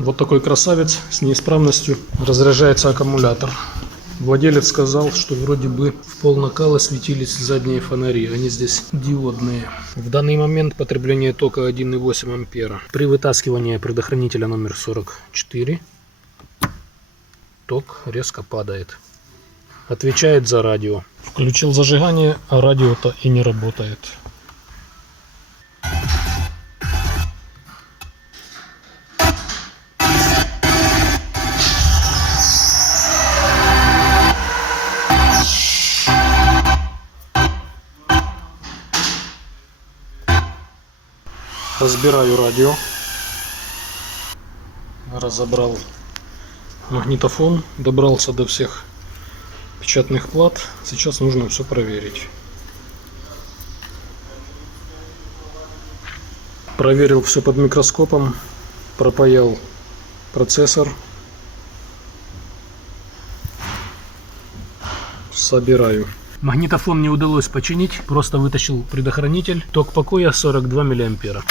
Вот такой красавец с неисправностью разряжается аккумулятор. Владелец сказал, что вроде бы в пол накала светились задние фонари, они здесь диодные. В данный момент потребление тока 1,8 ампера. При вытаскивании предохранителя номер 44 ток резко падает. Отвечает за радио. Включил зажигание, а радио-то и не работает. Разбираю радио. Разобрал магнитофон, добрался до всех печатных плат. Сейчас нужно все проверить. Проверил все под микроскопом, пропаял процессор. Собираю. Магнитофон не удалось починить, просто вытащил предохранитель. Ток покоя 42 миллиампера.